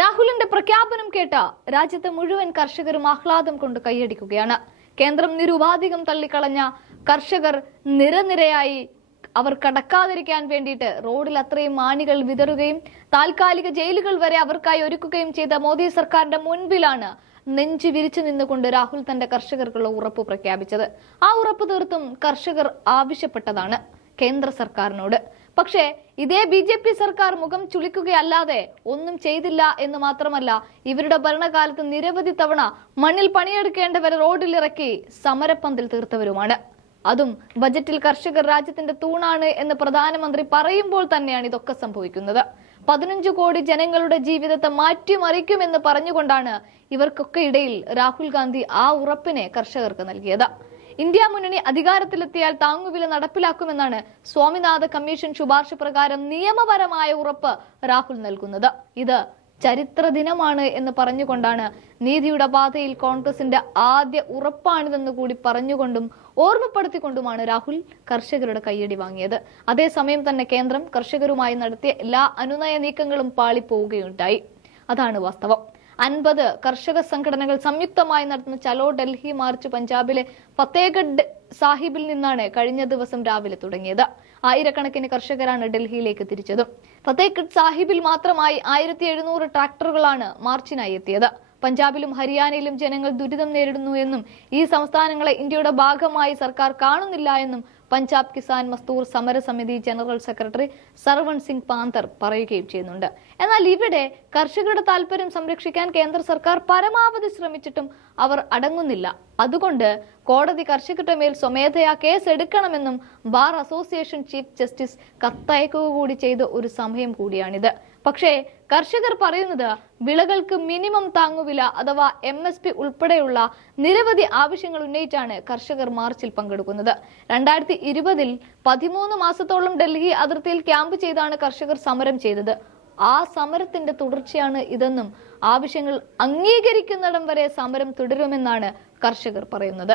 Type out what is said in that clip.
രാഹുലിന്റെ പ്രഖ്യാപനം കേട്ട രാജ്യത്തെ മുഴുവൻ കർഷകരും ആഹ്ലാദം കൊണ്ട് കൈയടിക്കുകയാണ്. കേന്ദ്രം നിരുപാധികം തള്ളിക്കളഞ്ഞ കർഷകർ നിരനിരയായി അവർ കടക്കാതിരിക്കാൻ വേണ്ടിയിട്ട് റോഡിൽ അത്രയും മാണികൾ വിതറുകയും താൽക്കാലിക ജയിലുകൾ വരെ അവർക്കായി ഒരുക്കുകയും ചെയ്ത മോദി സർക്കാരിന്റെ മുൻപിലാണ് നെഞ്ചു വിരിച്ചു നിന്നുകൊണ്ട് രാഹുൽ തന്റെ കർഷകർക്കുള്ള ഉറപ്പ് പ്രഖ്യാപിച്ചത്. ആ ഉറപ്പ് തീർത്തും കർഷകർ ആവശ്യപ്പെട്ടതാണ്. കേന്ദ്ര സർക്കാരിനോട്. പക്ഷേ ഇതേ ബി ജെ പി സർക്കാർ മുഖം ചുളിക്കുകയല്ലാതെ ഒന്നും ചെയ്തില്ല എന്ന് മാത്രമല്ല ഇവരുടെ ഭരണകാലത്ത് നിരവധി തവണ മണ്ണിൽ പണിയെടുക്കേണ്ടവരെ റോഡിലിറക്കി സമരപ്പന്തൽ തീർത്തവരുമാണ്. അതും ബജറ്റിൽ കർഷകർ രാജ്യത്തിന്റെ തൂണാണ് എന്ന് പ്രധാനമന്ത്രി പറയുമ്പോൾ തന്നെയാണ് ഇതൊക്കെ സംഭവിക്കുന്നത്. പതിനഞ്ചു കോടി ജനങ്ങളുടെ ജീവിതത്തെ മാറ്റിമറിക്കുമെന്ന് പറഞ്ഞുകൊണ്ടാണ് ഇവർക്കൊക്കെ ഇടയിൽ രാഹുൽ ഗാന്ധി ആ ഉറപ്പിനെ കർഷകർക്ക് നൽകിയത്. ഇന്ത്യ മുന്നണി അധികാരത്തിലെത്തിയാൽ താങ്ങുവില നടപ്പിലാക്കുമെന്നാണ് സ്വാമിനാഥ കമ്മീഷൻ ശുപാർശ പ്രകാരം നിയമപരമായ ഉറപ്പ് രാഹുൽ നൽകുന്നത്. ഇത് ചരിത്ര ദിനമാണ് എന്ന് പറഞ്ഞുകൊണ്ടാണ് നീതിയുടെ പാതയിൽ കോൺഗ്രസിന്റെ ആദ്യ ഉറപ്പാണിതെന്ന് കൂടി പറഞ്ഞുകൊണ്ടും ഓർമ്മപ്പെടുത്തിക്കൊണ്ടുമാണ് രാഹുൽ കർഷകരുടെ കയ്യടി വാങ്ങിയത്. അതേസമയം തന്നെ കേന്ദ്രം കർഷകരുമായി നടത്തിയ എല്ലാ അനുനയ നീക്കങ്ങളും പാളിപ്പോവുകയുണ്ടായി. അതാണ് വാസ്തവം. അൻപത് കർഷക സംഘടനകൾ സംയുക്തമായി നടത്തുന്ന ചലോ ഡൽഹി മാർച്ച് പഞ്ചാബിലെ ഫത്തേഗഡ് സാഹിബിൽ നിന്നാണ് കഴിഞ്ഞ ദിവസം രാവിലെ തുടങ്ങിയത്. ആയിരക്കണക്കിന് കർഷകരാണ് ഡൽഹിയിലേക്ക് തിരിച്ചത്. ഫത്തേഗഡ് സാഹിബിൽ മാത്രമായി ആയിരത്തി എഴുന്നൂറ് ട്രാക്ടറുകളാണ് മാർച്ചിനായി എത്തിയത്. പഞ്ചാബിലും ഹരിയാനയിലും ജനങ്ങൾ ദുരിതം നേരിടുന്നു എന്നും ഈ സംസ്ഥാനങ്ങളെ ഇന്ത്യയുടെ ഭാഗമായി സർക്കാർ കാണുന്നില്ല എന്നും പഞ്ചാബ് കിസാൻ മസ്ദൂർ സമരസമിതി ജനറൽ സെക്രട്ടറി സർവൺ സിംഗ് പാന്തർ പറയുകയും ചെയ്യുന്നുണ്ട്. എന്നാൽ ഇവിടെ കർഷകരുടെ താല്പര്യം സംരക്ഷിക്കാൻ കേന്ദ്ര സർക്കാർ പരമാവധി ശ്രമിച്ചിട്ടും അവർ അടങ്ങുന്നില്ല. അതുകൊണ്ട് കോടതി കർഷകരുടെ മേൽ സ്വമേധയാ കേസ് എടുക്കണമെന്നും ബാർ അസോസിയേഷൻ ചീഫ് ജസ്റ്റിസ് കത്തയക്കുക കൂടി ചെയ്ത ഒരു സമയം കൂടിയാണിത്. പക്ഷേ കർഷകർ പറയുന്നത് വിളകൾക്ക് മിനിമം താങ്ങുവില അഥവാ എം എസ് പി ഉൾപ്പെടെയുള്ള നിരവധി ആവശ്യങ്ങൾ ഉന്നയിച്ചാണ് കർഷകർ മാർച്ചിൽ പങ്കെടുക്കുന്നത്. രണ്ടായിരത്തി ഇരുപതിൽ പതിമൂന്ന് മാസത്തോളം ഡൽഹി അതിർത്തിയിൽ ക്യാമ്പ് ചെയ്താണ് കർഷകർ സമരം ചെയ്തത്. ആ സമരത്തിന്റെ തുടർച്ചയാണ് ഇതെന്നും ആവശ്യങ്ങൾ അംഗീകരിക്കുന്നിടം വരെ സമരം തുടരുമെന്നാണ് കർഷകർ പറയുന്നത്.